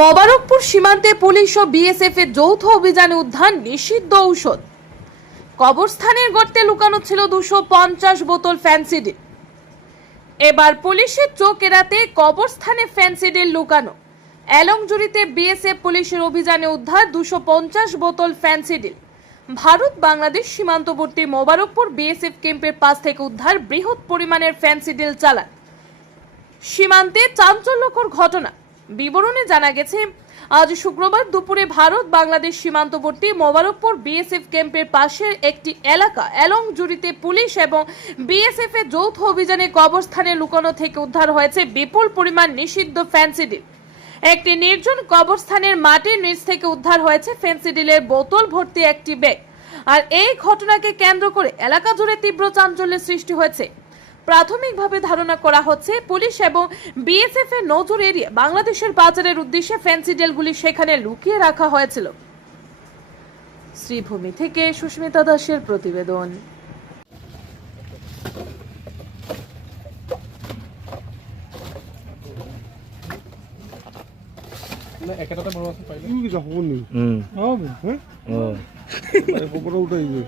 মোবারকপুর সীমান্তে পুলিশ ও বিএসএফ এর যৌথ অভিযানে উদ্ধার নিষিদ্ধ ঔষধ। কবরস্থানের গর্তে লুকানো ছিল দুশো পঞ্চাশ বোতল ফ্যান্সিডিল। এবার পুলিশের চোখ এড়াতে কবরস্থানে ফ্যান্সিডিল লুকানো। অ্যালংজুরিতে বিএসএফ পুলিশের অভিযানে উদ্ধার দুশো পঞ্চাশ বোতল ফ্যান্সিডিল। ভারত বাংলাদেশ সীমান্তবর্তী মোবারকপুর বিএসএফ ক্যাম্পের পাশ থেকে উদ্ধার বৃহৎ পরিমাণের ফ্যান্সিডিল চালান সীমান্তে চাঞ্চল্যকর ঘটনা। বিবরণে জানা গেছে, আজ শুক্রবার দুপুরে ভারত বাংলাদেশ সীমান্তবর্তী মোবারকপুর বিএসএফ ক্যাম্পের পাশের একটি এলাকা এলংজুরিতে পুলিশ এবং বিএসএফ এর যৌথ অভিযানে কবরস্থানে লুকানো থেকে উদ্ধার হয়েছে বিপুল পরিমাণ নিষিদ্ধ ফ্যান্সিডিল একটি নির্জন কবরস্থানের মাটির নিচ থেকে উদ্ধার হয়েছে ফেন্সিডিলের বোতল ভর্তি একটি ব্যাগ। আর এই ঘটনাকে কেন্দ্র করে এলাকা জুড়ে তীব্র চাঞ্চল্যের সৃষ্টি হয়েছে। প্রাথমিকভাবে ধারণা করা হচ্ছে পুলিশ এবং বিএসএফ এর নজর এড়িয়ে বাংলাদেশের বাজারের উদ্দেশ্যে ফ্যান্সিডেলগুলি সেখানে লুকিয়ে রাখা হয়েছিল। শ্রীভূমি থেকে সুস্মিতা দাসের প্রতিবেদন। না একেটাতে বড় আছে পাইলে। কি যা হবনি হুম। হবে হ্যাঁ? ও। উপরে উঠাইবে